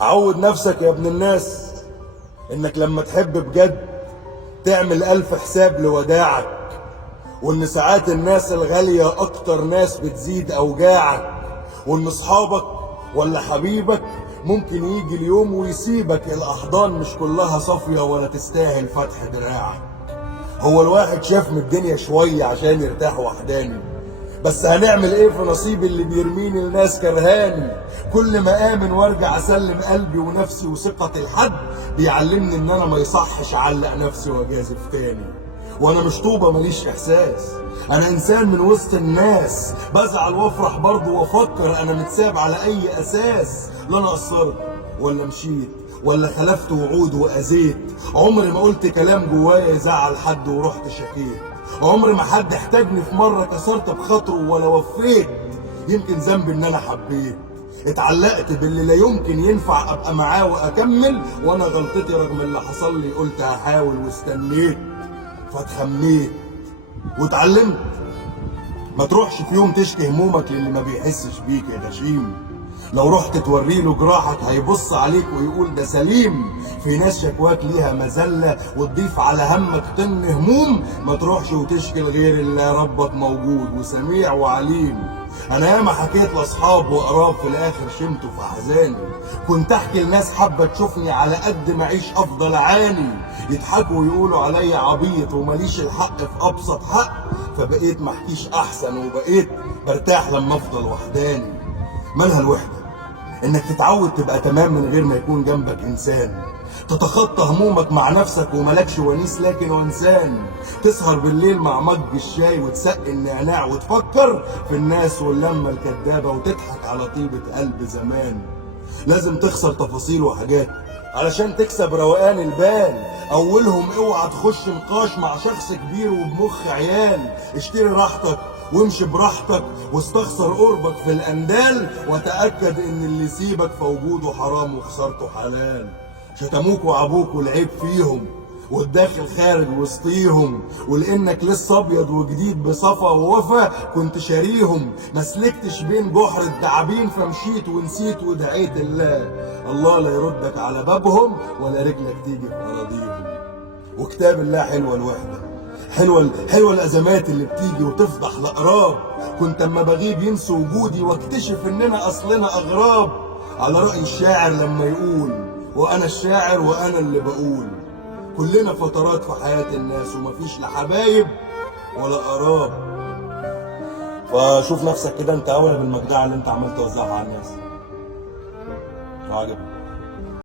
عود نفسك يا ابن الناس انك لما تحب بجد تعمل 1000 حساب لوداعك، وان ساعات الناس الغالية اكتر ناس بتزيد اوجاعك، وان اصحابك ولا حبيبك ممكن يجي اليوم ويسيبك. الاحضان مش كلها صافية ولا تستاهل فتح دراعك. هو الواحد شاف من الدنيا شوية عشان يرتاح وحداني، بس هنعمل ايه في نصيب اللي بيرميني الناس كرهاني؟ كل ما امن وارجع اسلم قلبي ونفسي وثقتي لحد بيعلمني ان انا ما يصحش اعلق نفسي واجازف تاني. وانا مش طوبة ماليش احساس، انا انسان من وسط الناس، بزعل وافرح برضه وافكر انا متساب على اي اساس. لا انا قصرت ولا مشيت ولا خلفت وعود واذيت، عمري ما قلت كلام جوايا يزعل حد ورحت شكيت، عمر ما حد احتاجني في مرة كسرت بخاطره ولا وفيت. يمكن ذنبي ان انا حبيت، اتعلقت باللي لا يمكن ينفع ابقى معاه واكمل، وانا غلطتي رغم اللي حصل لي قلت هحاول واستنيت، فاتخميت واتعلمت. ما تروحش في يوم تشكي همومك للي ما بيحسش بيك يا غشيم، لو رحت توريله جراحك هيبص عليك ويقول ده سليم. في ناس شكواك ليها مذلة وتضيف على همك طن هموم، ما تروحش وتشكي لغير اللي ربك موجود وسميع وعليم. انا ياما حكيت لاصحاب وقراب في الاخر شمتوا في احزاني، كنت احكي لناس حابه تشوفني على قد ما اعيش افضل اعاني، يضحكوا ويقولوا عليا عبيط وماليش الحق في ابسط حق، فبقيت محكيش احسن وبقيت برتاح لما افضل وحداني. مالها الوحده؟ انك تتعود تبقى تمام من غير ما يكون جنبك انسان، تتخطى همومك مع نفسك وملكش ونيس لكن وانسان، تسهر بالليل مع مج الشاي وتسقي النعناع وتفكر في الناس واللمة الكدابة وتضحك على طيبة قلب زمان. لازم تخسر تفاصيل وحاجات علشان تكسب روقان البال، اولهم اوعى تخش نقاش مع شخص كبير وبمخ عيال، اشتري راحتك وامشي براحتك واستخسر قربك في الاندال، وتأكد ان اللي يسيبك فوجوده حرام وخسارته حلال. شتموك وعبوك والعيب فيهم والداخل خارج وسطيهم، ولانك لسه ابيض وجديد بصفا ووفا كنت شاريهم، ما سلكتش بين جحر الدعابين فمشيت ونسيت ودعيت الله لا يردك على بابهم ولا رجلك تيجي في اراضيهم. وكتاب الله حلوه الوحده، حلوه الازمات اللي بتيجي وتفضح الاقراب، كنت اما بغيب ينسوا وجودي واكتشف اننا اصلنا اغراب. على راي الشاعر لما يقول وانا الشاعر وانا اللي بقول، كلنا فترات في حياة الناس ومفيش لا حبايب ولا قراب. فشوف نفسك كده انت اولى بالمجدعة اللي انت عمال توزعها على الناس. عجب.